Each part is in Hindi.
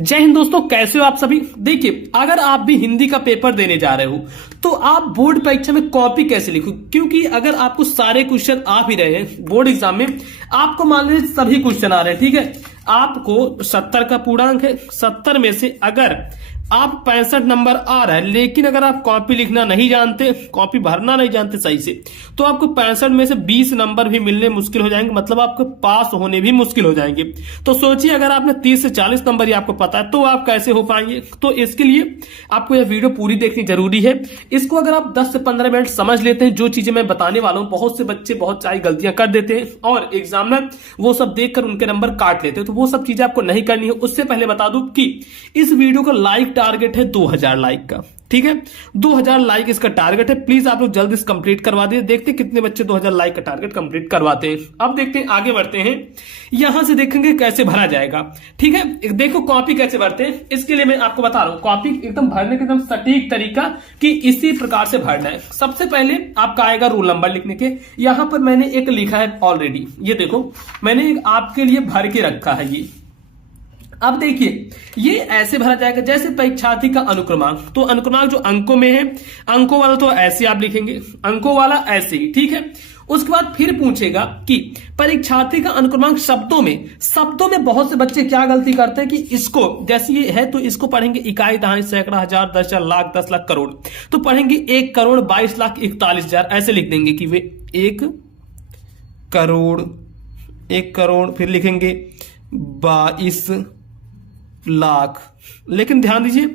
जय हिंद दोस्तों, कैसे हो आप सभी। देखिए, अगर आप भी हिंदी का पेपर देने जा रहे हो तो आप बोर्ड परीक्षा में कॉपी कैसे लिखो, क्योंकि अगर आपको सारे क्वेश्चन आ भी रहे हैं बोर्ड एग्जाम में, आपको मान लीजिए सभी क्वेश्चन आ रहे हैं, ठीक है, आपको 70 का पूर्णांक है, 70 में से अगर आप 65 नंबर आ रहा है, लेकिन अगर आप कॉपी लिखना नहीं जानते, कॉपी भरना नहीं जानते सही से, तो आपको 65 में से 20 नंबर भी मिलने मुश्किल हो जाएंगे, मतलब आपको पास होने भी मुश्किल हो जाएंगे। तो सोचिए, अगर आपने 30 से 40 नंबर ही आपको पता है तो आप कैसे हो पाएंगे। तो इसके लिए आपको यह वीडियो पूरी देखनी जरूरी है। इसको अगर आप 10 से 15 मिनट समझ लेते हैं, जो चीजें मैं बताने वाला हूं, बहुत से बच्चे बहुत सारी गलतियां कर देते हैं और एग्जामिनर वो सब देखकर उनके नंबर काट लेते हैं, तो वो सब चीजें आपको नहीं करनी है। उससे पहले बता दूं कि इस वीडियो का लाइक टारगेट है 2000 लाइक का, ठीक है, 2000 लाइक इसका टारगेट है। प्लीज आप लोग जल्दी से कंप्लीट करवा दिए। देखते हैं कितने बच्चे 2000 लाइक का टारगेट कंप्लीट करवाते हैं। अब देखते हैं, आगे बढ़ते हैं, यहां से देखेंगे कैसे भरा जाएगा, ठीक है। देखो कॉपी कैसे भरते हैं, इसके लिए मैं आपको बता रहा हूं कॉपी एकदम भरने का एकदम सटीक तरीका कि इसी प्रकार से भरना है। सबसे पहले आपका आएगा रोल नंबर लिखने के। यहां पर मैंने एक लिखा है ऑलरेडी, ये देखो मैंने एक आपके लिए भर के रखा है ये। अब देखिए, ये ऐसे भरा जाएगा जैसे परीक्षार्थी का अनुक्रमांक। तो अनुक्रमांक जो अंकों में है, अंकों वाला तो ऐसे आप लिखेंगे, अंकों वाला ऐसे ही, ठीक है। उसके बाद फिर पूछेगा कि परीक्षार्थी का अनुक्रमांक शब्दों में। शब्दों में बहुत से बच्चे क्या गलती करते हैं कि इसको, जैसे ये है तो इसको पढ़ेंगे इकाई, दहाई, सैकड़ा, हजार, 10,000, लाख, 10 लाख, करोड़। तो पढ़ेंगे 1 करोड़ 22 लाख 41,000, ऐसे लिख देंगे कि वे 1 करोड़, 1 करोड़, फिर लिखेंगे 22 लाख। लेकिन ध्यान दीजिए,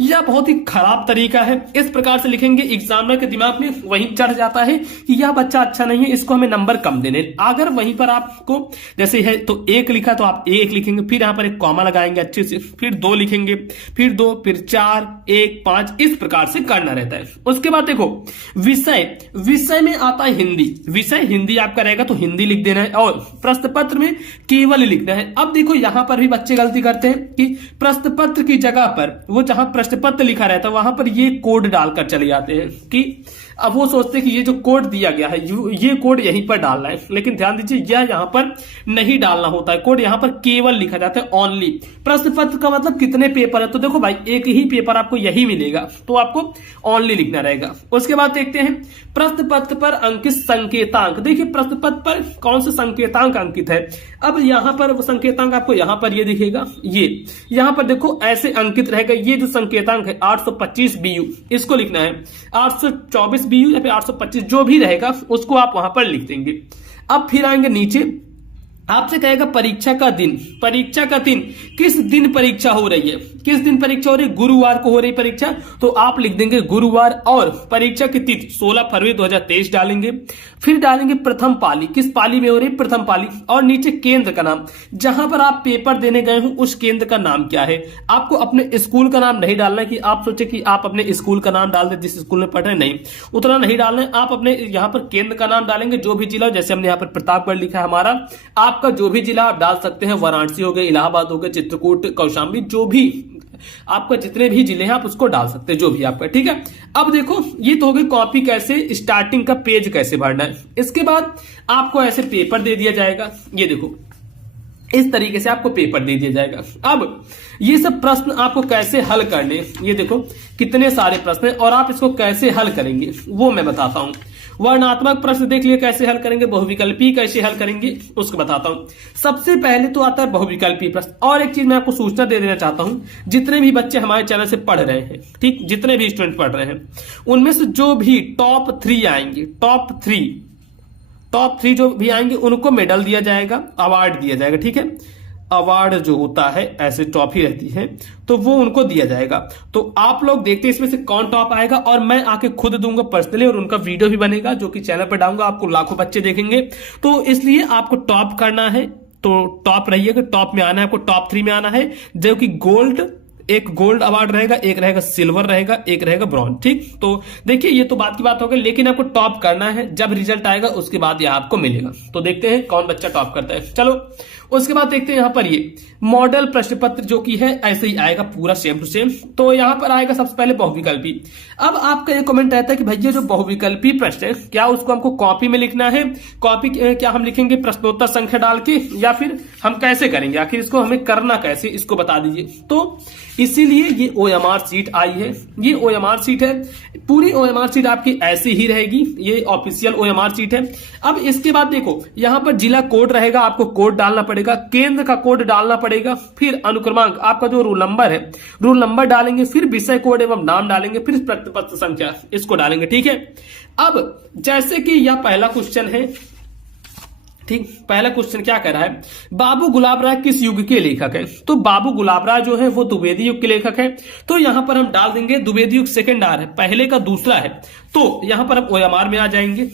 यह बहुत ही खराब तरीका है। इस प्रकार से लिखेंगे, एग्जामिनर के दिमाग में वहीं चढ़ जाता है कि यह बच्चा अच्छा नहीं है, इसको हमें नंबर कम देने। अगर वहीं पर आपको जैसे है तो 1 लिखा तो आप 1 लिखेंगे, फिर यहां पर एक कॉमा लगाएंगे अच्छे से, फिर 2 लिखेंगे, फिर 2, फिर 4, 1, 5, इस प्रकार से करना रहता है। उसके बाद देखो विषय, विषय में आता है हिंदी। विषय हिंदी आपका रहेगा तो हिंदी लिख देना है, और प्रश्न पत्र में केवल लिखना है। अब देखो यहां पर भी बच्चे गलती करते हैं कि प्रश्न पत्र की जगह पर वो जहां प्रश्न पत्र लिखा रहता है वहां पर ये कोड डालकर चले जाते हैं कि अब वो सोचते हैं कि ये जो कोड दिया गया है ये कोड यहीं पर डालना है। लेकिन ध्यान दीजिए, यह यहां पर नहीं डालना होता है कोड, यहां पर केवल लिखा जाता है ओनली। प्रश्न पत्र का मतलब कितने पेपर है, तो देखो भाई एक ही पेपर आपको यही मिलेगा, तो आपको ओनली लिखना रहेगा। उसके बाद देखते हैं प्रश्न पत्र पर अंकित संकेतांक। देखिए प्रश्न पत्र पर कौन से संकेतांक अंकित है। अब यहां पर वो संकेतांक आपको यहां पर ये दिखेगा, ये यहां पर देखो ऐसे अंकित रहेगा। ये जो संकेतांक है 825 BU, इसको लिखना है 824 BU या फिर 825, जो भी रहेगा उसको आप वहां पर लिख देंगे। अब फिर आएंगे नीचे, आपसे कहेगा परीक्षा का दिन। परीक्षा का दिन, किस दिन परीक्षा हो रही है, किस दिन परीक्षा हो रही है, गुरुवार को हो रही परीक्षा, तो आप लिख देंगे गुरुवार। और परीक्षा की तिथि 16 फरवरी 2023 डालेंगे। फिर डालेंगे प्रथम पाली, किस पाली में हो रही, प्रथम पाली। और नीचे केंद्र का नाम, जहां पर आप पेपर देने गए हो उस केंद्र का नाम क्या है। आपको अपने स्कूल का नाम नहीं डालना है कि आप सोचे कि आप अपने स्कूल का नाम डाल दे जिस स्कूल में पढ़ रहे, नहीं, उतना नहीं डालना है। आप अपने यहाँ पर केंद्र का नाम डालेंगे, जो भी जिला, जैसे हमने यहाँ पर प्रतापगढ़ लिखा है हमारा, आपका जो भी जिला आप डाल सकते हैं, वाराणसी हो गए, इलाहाबाद हो गए, चित्रकूट, कौशाम्बी, जो भी आपका जितने भी जिले हैं आप उसको डाल सकते हैं, जो भी आपका, ठीक है। अब देखो ये तो हो गई कॉपी कैसे, स्टार्टिंग का पेज कैसे भरना है। इसके बाद आपको ऐसे पेपर दे दिया जाएगा, ये देखो इस तरीके से आपको पेपर दे दिया जाएगा। अब ये सब प्रश्न आपको कैसे हल करने, ये देखो कितने सारे प्रश्न हैं और आप इसको कैसे हल करेंगे वो मैं बताता हूं। वर्णात्मक प्रश्न देख लिए कैसे हल करेंगे, बहुविकल्पी कैसे हल करेंगे उसको बताता हूं। सबसे पहले तो आता है बहुविकल्पी प्रश्न। और एक चीज मैं आपको सूचना दे देना चाहता हूं, जितने भी बच्चे हमारे चैनल से पढ़ रहे हैं, ठीक, जितने भी स्टूडेंट पढ़ रहे हैं, उनमें से जो भी टॉप 3 आएंगे, टॉप 3 जो भी आएंगे उनको मेडल दिया जाएगा, अवार्ड दिया जाएगा, ठीक है। अवार्ड जो होता है ऐसे ट्रॉफी रहती है तो वो उनको दिया जाएगा। तो आप लोग देखते हैं इसमें से कौन टॉप आएगा, और मैं आके खुद दूंगा पर्सनली, और उनका वीडियो भी बनेगा जो कि चैनल पर डालूंगा, आपको लाखों बच्चे देखेंगे। तो इसलिए आपको टॉप करना है, तो टॉप रहिएगा, टॉप में आना है, आपको टॉप 3 में आना है। जो कि गोल्ड, एक गोल्ड अवार्ड रहेगा, एक रहेगा सिल्वर रहेगा, एक रहेगा ब्रॉन्ज, ठीक। तो देखिए ये तो बात की बात हो गई, लेकिन आपको टॉप करना है। जब रिजल्ट आएगा उसके बाद यह आपको मिलेगा। तो देखते हैं कौन बच्चा टॉप करता है। चलो उसके बाद देखते हैं यहाँ पर ये मॉडल प्रश्न पत्र जो कि है ऐसे ही आएगा पूरा सेम टू सेम। तो यहाँ पर आएगा सबसे पहले बहुविकल्पी। अब आपका ये कमेंट रहता है कि भैया जो बहुविकल्पी प्रश्न है क्या उसको हमको कॉपी में लिखना है, कॉपी क्या हम लिखेंगे प्रश्नोत्तर संख्या डाल के, या फिर हम कैसे करेंगे, आखिर इसको हमें करना कैसे, इसको बता दीजिए। तो इसीलिए ये OMR सीट आई है, ये OMR सीट है, पूरी OMR सीट आपकी ऐसी ही रहेगी, ये ऑफिशियल OMR सीट है। अब इसके बाद देखो यहाँ पर जिला कोड रहेगा, आपको कोड डालना पड़ेगा, केंद्र का कोड डालना पड़ेगा, फिर अनुक्रमांक आपका जो रूल नंबर है, रूल नंबर डालेंगे, फिर विषय कोड एवं नाम डालेंगे, फिर प्रश्न पत्र संख्या इसको डालेंगे। ठीक है, अब जैसे कि यह पहला क्वेश्चन है, ठीक, पहला क्वेश्चन क्या कह रहा है, बाबू गुलाब राय किस युग के लेखक है। तो बाबू गुलाब राय जो है वो द्विवेदी युग के लेखक है। तो यहां पर हम डाल देंगे द्विवेदी युग सेकंड आर है, पहले का दूसरा है, तो यहां पर हम OMR में आ जाएंगे,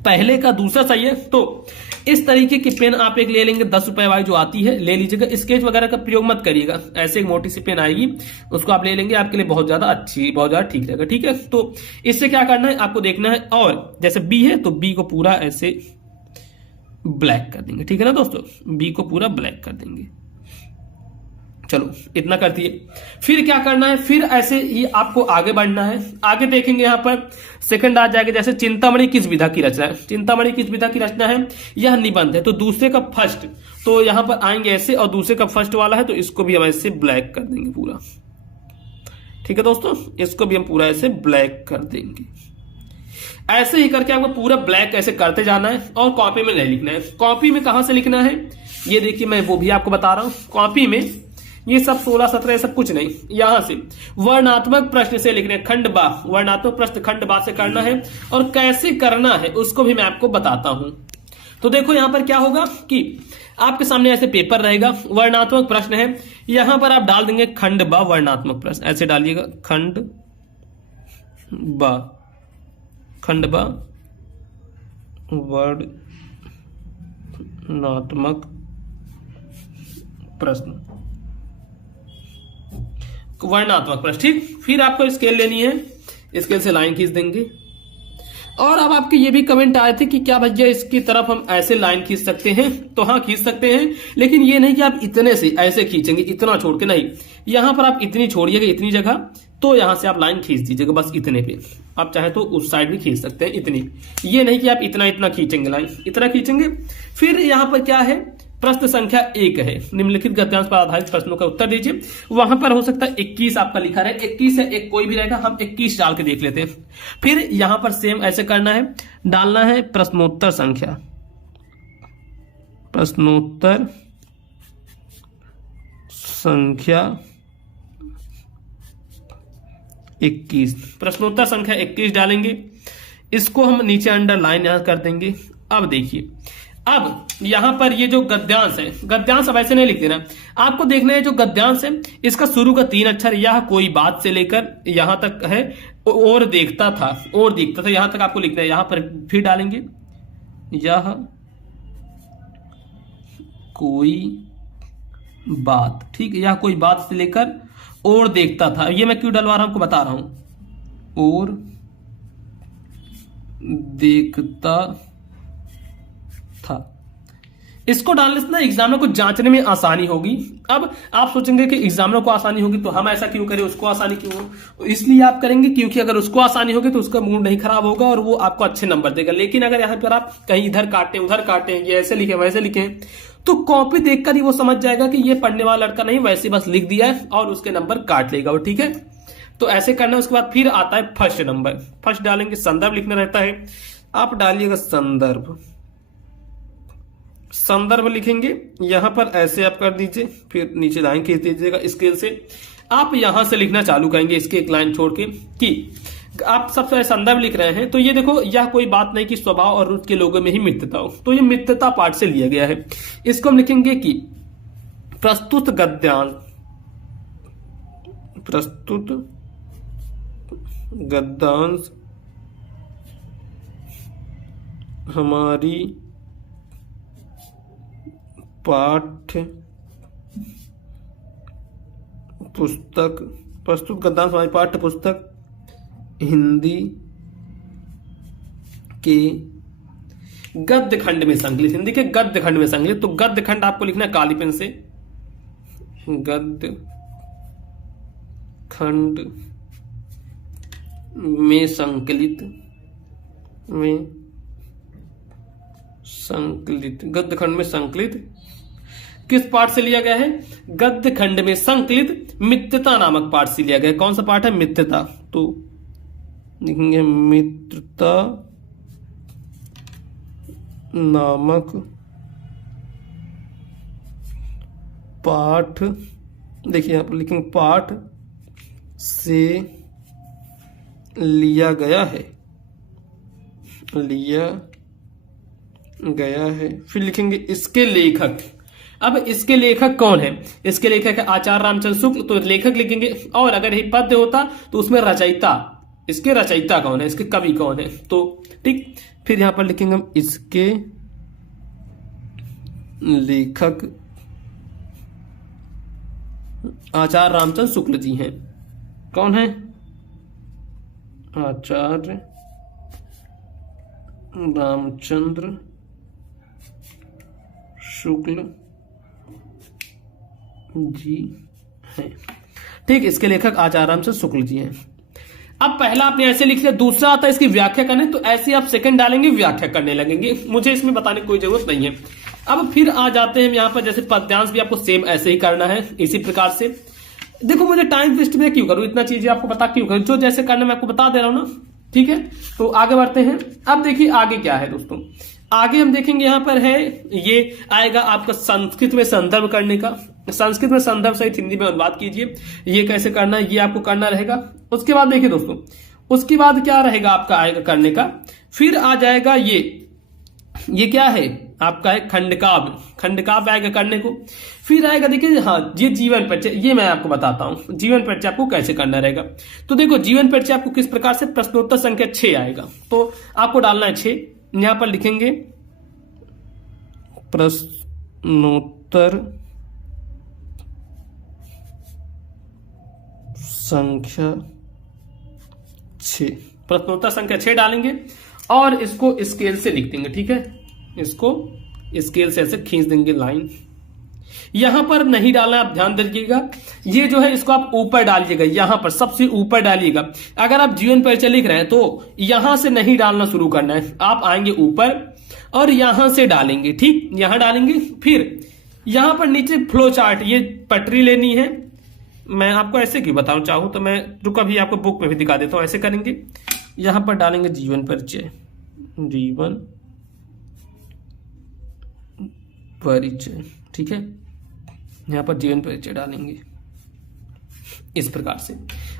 पहले का दूसरा सही है। तो इस तरीके की पेन आप एक ले लेंगे, 10 रुपए वाली जो आती है ले लीजिएगा, स्केच वगैरह का प्रयोग मत करिएगा, ऐसे एक मोटी सी पेन आएगी उसको आप ले लेंगे, आपके लिए बहुत ज्यादा अच्छी, बहुत ज्यादा ठीक रहेगा। ठीक है, तो इससे क्या करना है आपको देखना है, और जैसे बी है तो बी को पूरा ऐसे ब्लैक कर देंगे। ठीक है ना दोस्तों, बी को पूरा ब्लैक कर देंगे। चलो इतना कर दिए, फिर क्या करना है, फिर ऐसे ही आपको आगे बढ़ना है। आगे देखेंगे यहाँ पर सेकंड आ जाएगा, जैसे चिंतामणि किस विधा की रचना है, चिंतामणि किस विधा की रचना है, यह निबंध है, तो दूसरे का फर्स्ट, तो यहां पर आएंगे ऐसे, और दूसरे का फर्स्ट वाला है तो इसको भी हम ऐसे ब्लैक कर देंगे पूरा। ठीक है दोस्तों, इसको भी हम पूरा ऐसे ब्लैक कर देंगे। ऐसे ही करके आपको पूरा ब्लैक ऐसे करते जाना है, और कॉपी में नहीं लिखना है। कॉपी में कहां से लिखना है ये देखिए, मैं वो भी आपको बता रहा हूं। कॉपी में ये सब 16 17 सब कुछ नहीं, यहां से वर्णात्मक प्रश्न से लिखने, खंड बा, वर्णात्मक प्रश्न खंड बा से करना है, और कैसे करना है उसको भी मैं आपको बताता हूं। तो देखो यहां पर क्या होगा कि आपके सामने ऐसे पेपर रहेगा, वर्णात्मक प्रश्न है, यहां पर आप डाल देंगे खंड बा वर्णात्मक प्रश्न, ऐसे डालिएगा खंड बा, खंड बा वर्णात्मक प्रश्न, वर्णात्मक प्रश्न। ठीक, फिर आपको स्केल लेनी है, स्केल से लाइन खींच देंगे। और अब आपके ये भी कमेंट आए थे कि क्या भैया इसकी तरफ हम ऐसे लाइन खींच सकते हैं, तो हाँ खींच सकते हैं, लेकिन ये नहीं कि आप इतने से ऐसे खींचेंगे, इतना छोड़ के नहीं, यहां पर आप इतनी छोड़िएगा, इतनी जगह, तो यहां से आप लाइन खींच दीजिएगा बस इतने पे। आप चाहे तो उस साइड भी खींच सकते हैं इतनी, ये नहीं कि आप इतना इतना खींचेंगे, लाइन इतना खींचेंगे। फिर यहां पर क्या है, प्रश्न संख्या 1 है, निम्नलिखित गद्यांश पर आधारित प्रश्नों का उत्तर दीजिए। वहां पर हो सकता है 21 आपका लिखा रहे, 21 है, एक कोई भी रहेगा, हम 21 डाल के देख लेते हैं। फिर यहां पर सेम ऐसे करना है, डालना है प्रश्नोत्तर संख्या, प्रश्नोत्तर संख्या 21, प्रश्नोत्तर संख्या 21 डालेंगे, इसको हम नीचे अंडरलाइन यहां कर देंगे। अब देखिए, अब यहां पर ये जो गद्यांश है, गद्यांश अब ऐसे नहीं लिख देना, आपको देखना है जो गद्यांश है इसका शुरू का 3 अक्षर, यह कोई बात से लेकर यहां तक है, और देखता था, और दिखता था, यहां तक आपको लिखना है। यहां पर फिर डालेंगे यह कोई बात, ठीक है, यह कोई बात से लेकर और देखता था, ये मैं क्यों डलवा रहा हूं आपको बता रहा हूं, और देखता था। इसको डालने से ना एग्जामिनर को जांचने में आसानी होगी। अब आप सोचेंगे कि एग्जामिनर को आसानी होगी तो हम ऐसा क्यों करें, उसको आसानी क्यों हो, इसलिए आप करेंगे क्योंकि अगर उसको आसानी होगी तो उसका मूड नहीं खराब होगा और वो आपको अच्छे नंबर देगा। लेकिन अगर यहाँ पर आप कहीं इधर काटें उधर काटें, ये ऐसे लिखे वैसे लिखे, तो कॉपी देखकर ही वो समझ जाएगा कि ये पढ़ने वाला लड़का नहीं, वैसे बस लिख दिया है और उसके नंबर काट लेगा वो। ठीक है, तो ऐसे करना है। उसके बाद फिर आता है फर्स्ट नंबर, फर्स्ट डालेंगे, संदर्भ लिखना रहता है, आप डालिएगा संदर्भ, संदर्भ लिखेंगे, यहां पर ऐसे आप कर दीजिए, फिर नीचे लाइन खींच दीजिएगा स्केल से। आप यहां से लिखना चालू करेंगे, इसके एक लाइन छोड़ के, कि आप सबसे संदर्भ लिख रहे हैं, तो ये देखो यह कोई बात नहीं कि स्वभाव और रुचि के लोगों में ही मित्रता हो, तो ये मित्रता पाठ से लिया गया है। इसको हम लिखेंगे कि प्रस्तुत गद्यांश, प्रस्तुत गद्यांश हमारी पाठ्य पुस्तक, प्रस्तुत गद्यांश हमारी पाठ्य पुस्तक हिंदी के गद्य खंड में संकलित, हिंदी के गद्य खंड में संकलित। तो गद्य खंड आपको लिखना है काली पेन से, गद्य खंड में संकलित, गद्य खंड में संकलित किस पाठ से लिया गया है? गद्य खंड में संकलित मित्रता नामक पाठ से लिया गया है। कौन सा पाठ है? मित्रता। तो लिखेंगे मित्रता नामक पाठ, देखिए यहां पर लिखेंगे पाठ से लिया गया है, लिया गया है। फिर लिखेंगे इसके लेखक। अब इसके लेखक कौन है? इसके लेखक है आचार्य रामचंद्र शुक्ल, तो लेखक लिखेंगे। और अगर ये पद्य होता तो उसमें रचयिता, इसके रचयिता कौन है, इसके कवि कौन है, तो ठीक। फिर यहां पर लिखेंगे हम इसके लेखक आचार्य रामचंद्र शुक्ल जी हैं। कौन है? आचार्य रामचंद्र शुक्ल जी हैं। ठीक, इसके लेखक आचार्य रामचंद्र शुक्ल जी हैं। अब पहला आपने ऐसे लिख लिया, दूसरा आता है इसकी व्याख्या करने, तो ऐसे आप सेकंड डालेंगे, व्याख्या करने लगेंगे। मुझे इसमें बताने की कोई जरूरत नहीं है। अब फिर आ जाते हैं यहां पर, जैसे पद्यांश भी आपको सेम ऐसे ही करना है, इसी प्रकार से। देखो मुझे टाइम वेस्ट में क्यों करूं, इतना चीजें आपको बता क्यों करूं, जो जैसे करना मैं आपको बता दे रहा हूं ना, ठीक है। तो आगे बढ़ते हैं। अब देखिए आगे क्या है दोस्तों, आगे हम देखेंगे यहां पर है, ये आएगा आपका संस्कृत में संदर्भ करने का। संस्कृत में संदर्भ सहित हिंदी में अनुवाद कीजिए, ये कैसे करना है ये आपको करना रहेगा। उसके बाद देखिए दोस्तों, उसके बाद क्या रहेगा आपका आएगा करने का, फिर आ जाएगा ये क्या है आपका है खंडकाव्य, खंडकाव्य आएगा करने को। फिर आएगा देखिए, हाँ ये जीवन परिचय, ये मैं आपको बताता हूं जीवन परिचय आपको कैसे करना रहेगा। तो देखो जीवन परिचय आपको किस प्रकार से, प्रश्नोत्तर संख्या 6 आएगा, तो आपको डालना है 6। यहां पर लिखेंगे प्रश्नोत्तर संख्या 6, प्रश्नोत्तर संख्या 6 डालेंगे और इसको स्केल से लिख देंगे, ठीक है। इसको स्केल से ऐसे खींच देंगे लाइन। यहां पर नहीं डालना, आप ध्यान दीजिएगा, ये जो है इसको आप ऊपर डालिएगा, यहां पर सबसे ऊपर डालिएगा। अगर आप जीवन परिचय लिख रहे हैं तो यहां से नहीं डालना शुरू करना है, आप आएंगे ऊपर और यहां से डालेंगे, ठीक, यहां डालेंगे। फिर यहां पर नीचे फ्लो चार्ट, ये पटरी लेनी है। मैं आपको ऐसे क्यों बताऊं, चाहूं तो मैं रुको अभी आपको बुक में भी दिखा देता हूं। ऐसे करेंगे, यहां पर डालेंगे जीवन परिचय, जीवन परिचय, ठीक है। यहां पर जीवन परिचय डालेंगे इस प्रकार से,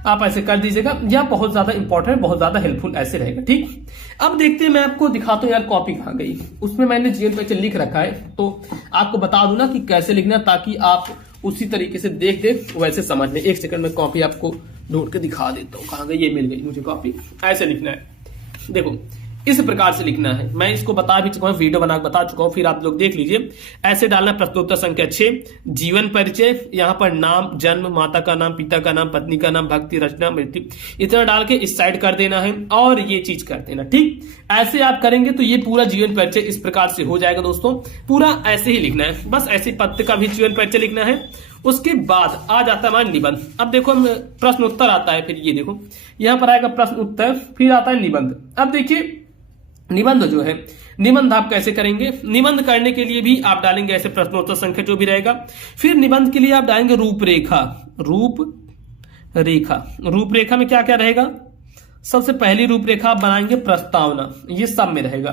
आप ऐसे कर दीजिएगा। यह बहुत ज्यादा इंपॉर्टेंट, बहुत ज्यादा हेल्पफुल ऐसे रहेगा, ठीक। अब देखते हैं, मैं आपको दिखाता हूं यार कॉपी कहां गई। उसमें मैंने जीवन परिचय लिख रखा है, तो आपको बता दूं ना कि कैसे लिखना, ताकि आप उसी तरीके से देख दे वैसे समझ ले। एक सेकंड में कॉपी आपको ढूंढ के दिखा देता हूं, कहां गई, ये मिल गई मुझे कॉपी। ऐसे लिखना है, देखो इस प्रकार से लिखना है। मैं इसको बता भी चुका हूं, वीडियो बना बता चुका हूं, फिर आप लोग देख लीजिए। ऐसे डालना प्रश्नोत्तर संख्या 6, जीवन परिचय, यहां पर नाम, जन्म, माता का नाम, पिता का नाम, पत्नी का नाम, भक्ति, रचना, मृत्यु, इतना डाल के इस साइड कर देना है और ये चीज कर देना, ठीक। ऐसे आप करेंगे तो ये पूरा जीवन परिचय इस प्रकार से हो जाएगा दोस्तों। पूरा ऐसे ही लिखना है, बस ऐसे पत्र का भी जीवन परिचय लिखना है। उसके बाद आ जाता है हमारा निबंध। अब देखो प्रश्न उत्तर आता है, फिर ये देखो यहां पर आएगा प्रश्न उत्तर, फिर आता है निबंध। अब देखिए निबंध जो है, निबंध आप कैसे करेंगे, निबंध करने के लिए भी आप डालेंगे ऐसे प्रश्नोत्तर संख्या जो भी रहेगा। फिर निबंध के लिए आप डालेंगे रूपरेखा, रूपरेखा। रूपरेखा में क्या क्या रहेगा, सबसे पहली रूपरेखा आप बनाएंगे प्रस्तावना, ये सब में रहेगा।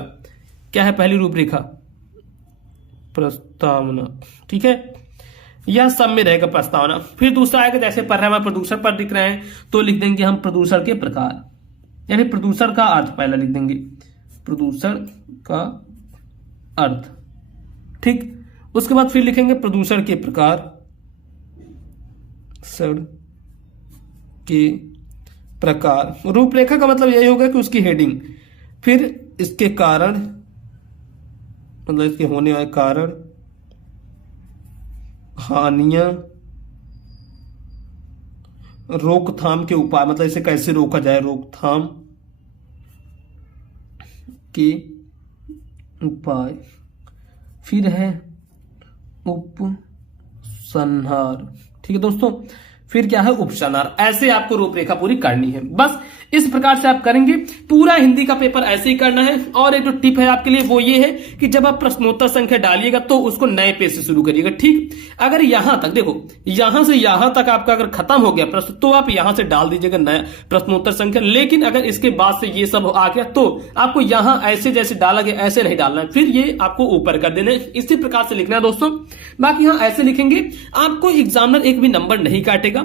क्या है पहली रूपरेखा, प्रस्तावना, ठीक है, यह सब में रहेगा प्रस्तावना। फिर दूसरा आएगा, जैसे पर्यावरण प्रदूषण पर लिख रहे हैं तो लिख देंगे हम प्रदूषण के प्रकार, यानी प्रदूषण का अर्थ पहला लिख देंगे, प्रदूषण का अर्थ, ठीक। उसके बाद फिर लिखेंगे प्रदूषण के प्रकार, सड़ के प्रकार। रूपरेखा का मतलब यही होगा कि उसकी हेडिंग, फिर इसके कारण, मतलब इसके होने वाले कारण, हानियां, रोकथाम के उपाय, मतलब इसे कैसे रोका जाए, रोकथाम के उपाय, फिर है उपसंहार। ठीक है दोस्तों, फिर क्या है उपसंहार। ऐसे आपको रूपरेखा पूरी करनी है। बस इस प्रकार से आप करेंगे। पूरा हिंदी का पेपर ऐसे ही करना है। और एक जो टिप है आपके लिए वो ये है कि जब आप प्रश्नोत्तर संख्या डालिएगा तो उसको नए पेज से शुरू करिएगा। ठीक, अगर यहां तक देखो, यहां से यहां तक आपका अगर खत्म हो गया प्रश्न तो आप यहां से डाल दीजिएगा नया प्रश्नोत्तर संख्या। लेकिन अगर इसके बाद से ये सब आ गया तो आपको यहां ऐसे जैसे डाला गया ऐसे नहीं डालना है, फिर ये आपको ऊपर कर देना है। इसी प्रकार से लिखना है दोस्तों। बाकी यहां ऐसे लिखेंगे, आपको एग्जामिनर एक भी नंबर नहीं काटेगा।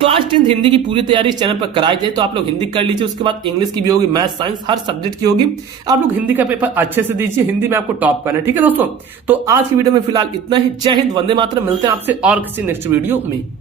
क्लास 10 हिंदी की पूरी तैयारी इस चैनल पर कराई जाए तो आप लोग हिंदी कर लीजिए। उसके बाद इंग्लिश की भी होगी, मैथ साइंस हर सब्जेक्ट की होगी। आप लोग हिंदी का पेपर अच्छे से दीजिए। हिंदी में आपको टॉप करना है। ठीक है दोस्तों, तो आज की वीडियो में फिलहाल इतना ही। जय हिंद, वंदे मातरम। मिलते हैं आपसे और किसी नेक्स्ट वीडियो में।